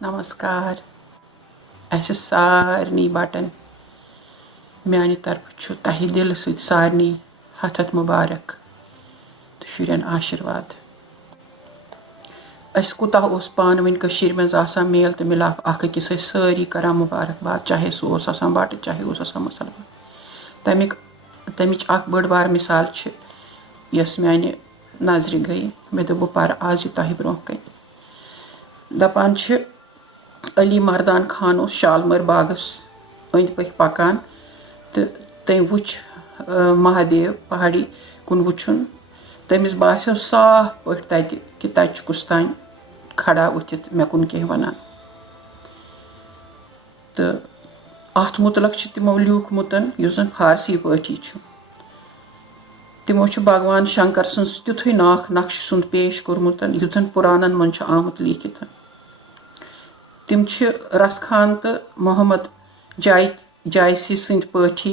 नमस्कार ऐसे सारनी बाटन म्यानी तरफ तह दिल सारनी हथत मुबारक तो शुरन आशीर्वाद अस कुतः उस पान वन कशीर मज आसान मेल तो मिलाप अख अकिस सारी करान मुबारकबाद चाहे सह उस आसान बट चाहे उस आसान मुसलमान तमिच अख बड़ बार मिसाल यस म्याने नजर गई मे दोप बह पर आज तह ब्रोह कन दपान अली मर्दान खान शालमर बागस अंद पक पकान तो तम वुच महादेव पहाड़ी कुन वुचुन तमिस बास्यो साफ पट तत कि तत कुस तान खड़ा वथित मे कुन कह वनान तो अत मुतलक तिमो लिखमुत युस जन फारसी पाठी तिमो भगवान शंकर सन्स तिथुय नक्श सुंद पेश कोरमुत युस जन पुराणन मन आमुत लिखित तिम रसखान तो मोहम्मद जायसी सन्द पाठी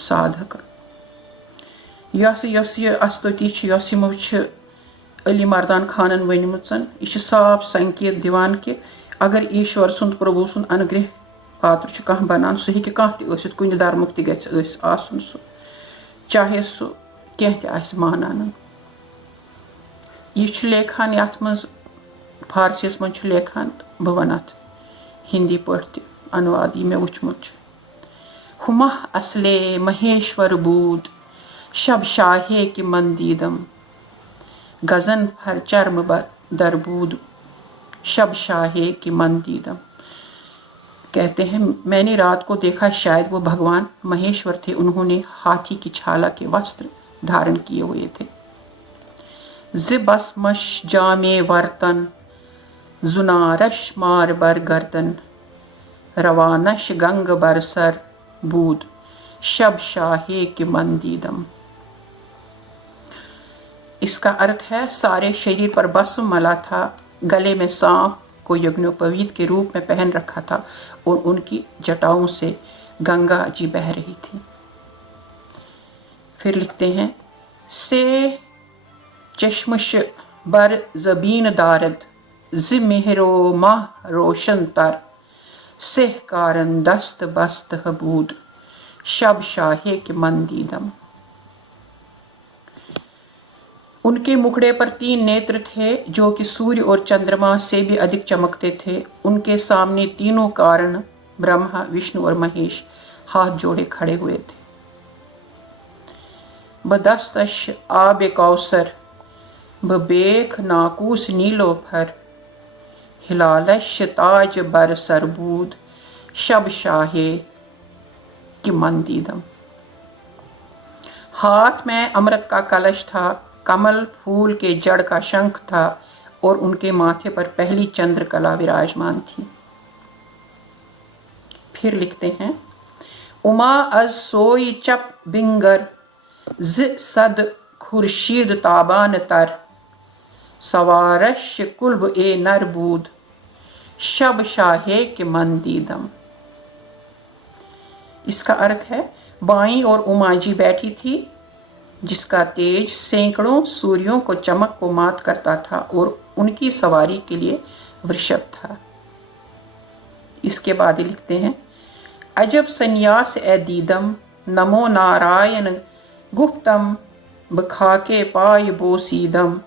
साधक यस यह अस्कती यमो अली मर्दान खानन वनमुच यह साफ संकेत दिवान कि अगर ईश्वर सुंद प्रभु सुंद अनुग्रह पात्र कह बनान सह हे कह तसित कुन धर्मुक तसन सह चाहे सह कह मानान यह लेखान ये मज फारसीस मज लेखान बह वन अत हिंदी पट अनुवाद ये मे वुचमुत हुमा असले महेश्वर बूद शब शाहे कि मंदीदम गजन फर चर्म दरबूद शब शाहे कि मंदीदम कहते हैं मैंने रात को देखा शायद वो भगवान महेश्वर थे उन्होंने हाथी की छाला के वस्त्र धारण किए हुए थे जिबस मश जामे वर्तन जुनारश मार बर गर्दन रवानश गंग बरसर बूद शब शाहे कि मंदीदम। इसका अर्थ है सारे शरीर पर भस्म मला था, गले में सांप को यज्ञोपवीत के रूप में पहन रखा था और उनकी जटाओं से गंगा जी बह रही थी। फिर लिखते हैं से चश्मश बर जबीन दारद जिमेहरो माह रोशन तर सेह कारन दस्त बस्त हबूद शब शाहे के मंदीदम। उनके मुखड़े पर 3 नेत्र थे जो कि सूर्य और चंद्रमा से भी अधिक चमकते थे। उनके सामने तीनों कारण ब्रह्मा विष्णु और महेश हाथ जोड़े खड़े हुए थे। बदस्तश आब कौसर बेख नाकूस नीलो फर हिलालश ताज बर सरबूद शब शाहे कि मंदीदम। हाथ में अमृत का कलश था, कमल फूल के जड़ का शंख था और उनके माथे पर पहली चंद्रकला विराजमान थी। फिर लिखते हैं उमा अज सोई चप बिंगर ज सद खुर्शीद ताबान तर सवारश कुल्ब ए नरबूद शब शाहे के मंदीदम। इसका अर्थ है बाईं और उमा जी बैठी थी जिसका तेज सैकड़ों सूर्यों को चमक को मात करता था और उनकी सवारी के लिए वृषभ था। इसके बाद लिखते हैं अजब संन्यास ए दीदम नमो नारायण गुप्तम बखाके पाय बोसीदम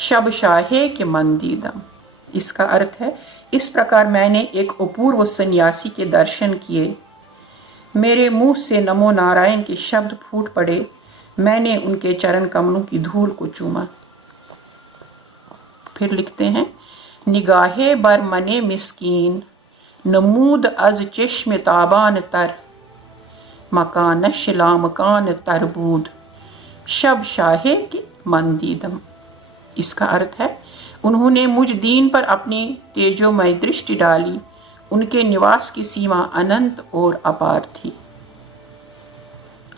शब शाहे के मंदीदम। इसका अर्थ है इस प्रकार मैंने एक अपूर्व सन्यासी के दर्शन किए, मेरे मुंह से नमो नारायण के शब्द फूट पड़े, मैंने उनके चरण कमलों की धूल को चूमा। फिर लिखते हैं निगाहे बर मने मिस्कीन नमूद अज चश्म ताबान तर मकानश लामकान तरबूद शब शाहे की मंदीदम। इसका अर्थ है उन्होंने मुझ दीन पर अपनी तेजोमय दृष्टि डाली, उनके निवास की सीमा अनंत और अपार थी।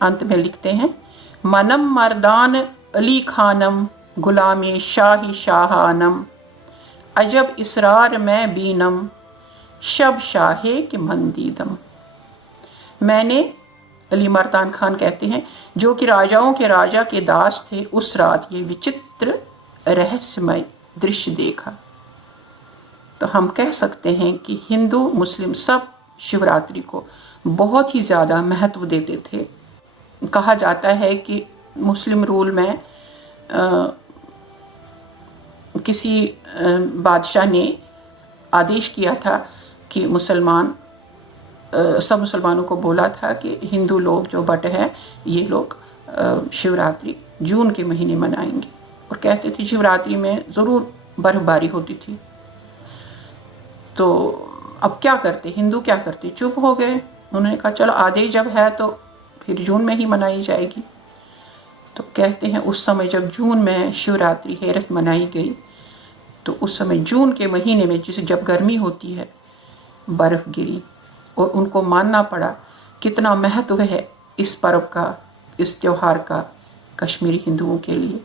अंत में लिखते हैं मनम मर्दान अली खानम गुलामे शाही शाहानम अजब इसरार में बीनम शब शाहे के मंदीदम। मैंने अली मर्दान खान कहते हैं जो कि राजाओं के राजा के दास थे, उस रात ये विचित्र रहस्यमय दृश्य देखा। तो हम कह सकते हैं कि हिंदू मुस्लिम सब शिवरात्रि को बहुत ही ज़्यादा महत्व देते थे। कहा जाता है कि मुस्लिम रूल में किसी बादशाह ने आदेश किया था कि सब मुसलमानों को बोला था कि हिंदू लोग जो बट हैं ये लोग शिवरात्रि जून के महीने मनाएंगे, और कहते थे शिवरात्रि में ज़रूर बर्फबारी होती थी। तो अब क्या करते, हिंदू क्या करते, चुप हो गए। उन्होंने कहा चलो आदेश जब है तो फिर जून में ही मनाई जाएगी। तो कहते हैं उस समय जब जून में शिवरात्रि हेरत मनाई गई तो उस समय जून के महीने में जब गर्मी होती है बर्फ़ गिरी, और उनको मानना पड़ा कितना महत्व है इस पर्व का, इस त्यौहार का कश्मीरी हिंदुओं के लिए।